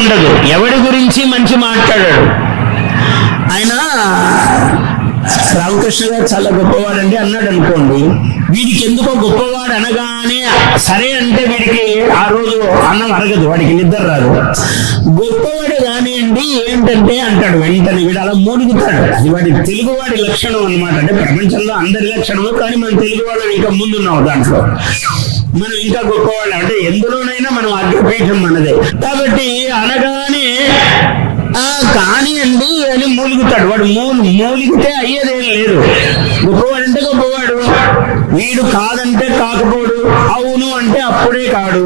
ఉండదు, ఎవడి గురించి మంచి మాట్లాడాడు. ఆయన రామకృష్ణ గారు చాలా గొప్పవాడండి అన్నాడు అనుకోండి, వీడికి ఎందుకో గొప్పవాడు అనగానే సరే అంటే వీడికి ఆ రోజు అన్నం అరగదు, వాడికి నిద్ర రాదు. గొప్పవాడు కానివ్వండి ఏంటంటే అంటాడు వెంటనే, వీడు అలా మూలుగుతాడు. అది వాడి తెలుగువాడి లక్షణం అనమాట. అంటే ప్రపంచంలో అందరి లక్షణము, కానీ మన తెలుగు వాళ్ళు ఇంకా ముందున్నాం దాంట్లో. మనం ఇంకా గొప్పవాళ్ళం, అంటే ఎందులోనైనా మనం అగ్రపీఠం మనదే. కాబట్టి అనగానే కానివ్వండి అని మూలుగుతాడు. వాడు మూలిగితే అయ్యేదేం లేదు. గొప్పవాడు అంటే గొప్పవాడు, వీడు కాదంటే కాకపోడు, అవును అంటే అప్పుడే కాడు,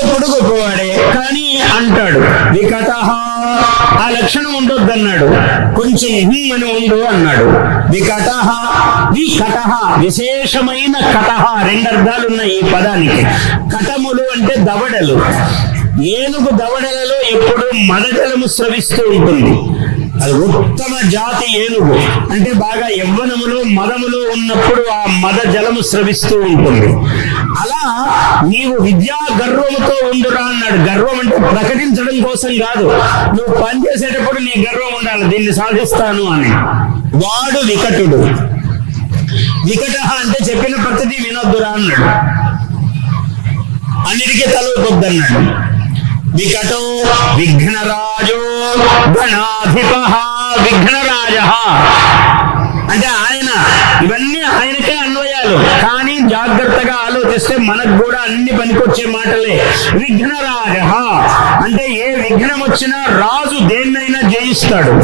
ఎప్పుడు గొప్పవాడే కానీ అంటాడు. వికట ఆ లక్షణం ఉండొద్దు అన్నాడు, కొంచెం అని ఉండు అన్నాడు. వికట వికట విశేషమైన కట, రెండు అర్థాలు ఉన్నాయి ఈ పదానికి. కటములు అంటే దవడలు. ఏనుగు దవడలలో ఎప్పుడు మదజలము స్రవిస్తూ ఉంటుంది. అది ఉత్తమ జాతి ఏనుగు, అంటే బాగా యవ్వనములో మదములో ఉన్నప్పుడు ఆ మద జలము స్రవిస్తూ ఉంటుంది. అలా నీవు విద్యా గర్వముతో ఉండురా అన్నాడు. గర్వం అంటే ప్రకటించడం కోసం కాదు, నువ్వు పనిచేసేటప్పుడు నీ గర్వం ఉండాలి, దీన్ని సాధిస్తాను అని. వాడు వికటుడు. వికట అంటే చెప్పిన ప్రతిదీ వినొద్దురా అన్నాడు, అన్నిటికీ తలవకొద్దన్నాడు. వికటో విఘ్నరాజో గణాధిప. విఘ్నరాజ అంటే ఆయన, ఇవన్నీ ఆయనకే అన్వయాలు, కానీ జాగ్రత్తగా ఆలోచిస్తే మనకు కూడా అన్ని పనికొచ్చే మాటలే. విఘ్నరాజ అంటే ఏ విఘ్నం వచ్చినా రాజు దేన్నైనా జయిస్తాడు.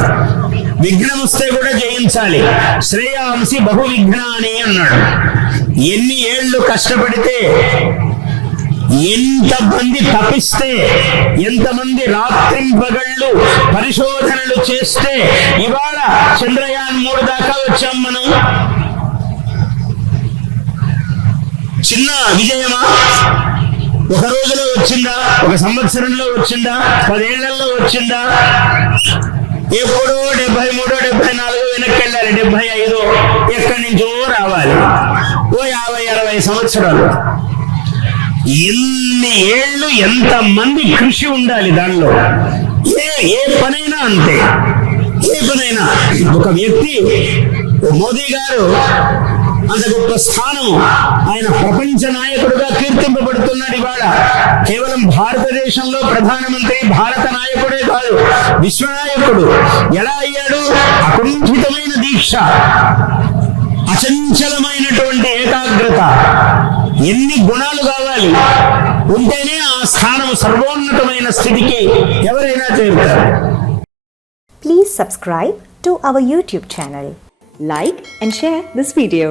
విఘ్నం వస్తే కూడా జయించాలి. శ్రేయాంసి బహు విఘ్నాని అన్నాడు. ఎన్ని ఏళ్ళు కష్టపడితే, ఎంతమంది తపిస్తే, ఎంతమంది రాత్రింపగళ్ళు పరిశోధనలు చేస్తే ఇవాళ చంద్రయాన్ 3 దాకా వచ్చాం మనం. చిన్న విజయమా? ఒక రోజులో వచ్చిందా? ఒక సంవత్సరంలో వచ్చిందా? 10 ఏళ్లలో వచ్చిందా? ఎప్పుడో 73, 74 వెనక్కి వెళ్ళాలి, 75 ఎక్కడి నుంచో రావాలి. ఓ 50, 60 సంవత్సరాలు. ఎన్ని ఏళ్ళు, ఎంత మంది కృషి ఉండాలి దానిలో. ఏ పనైనా అంతే, ఏ పనైనా. ఒక వ్యక్తి, మోదీ గారు అంత గొప్ప స్థానము, ఆయన ప్రపంచ నాయకుడుగా కీర్తింపబడుతున్నాడు ఇవాళ. కేవలం భారతదేశంలో ప్రధానమంత్రి, భారత నాయకుడే కాదు, విశ్వనాయకుడు. ఎలా అయ్యాడు? అకుంఠితమైన దీక్ష, అచంచలమైనటువంటి ఏకాగ్రత. ఎన్ని గుణాలు కావాలి ఉంటేనే ఆ స్థానం సర్వోన్నతమైన స్థితికి ఎవరైనా చేరుతారు. Please subscribe to our YouTube channel. Like and share this video.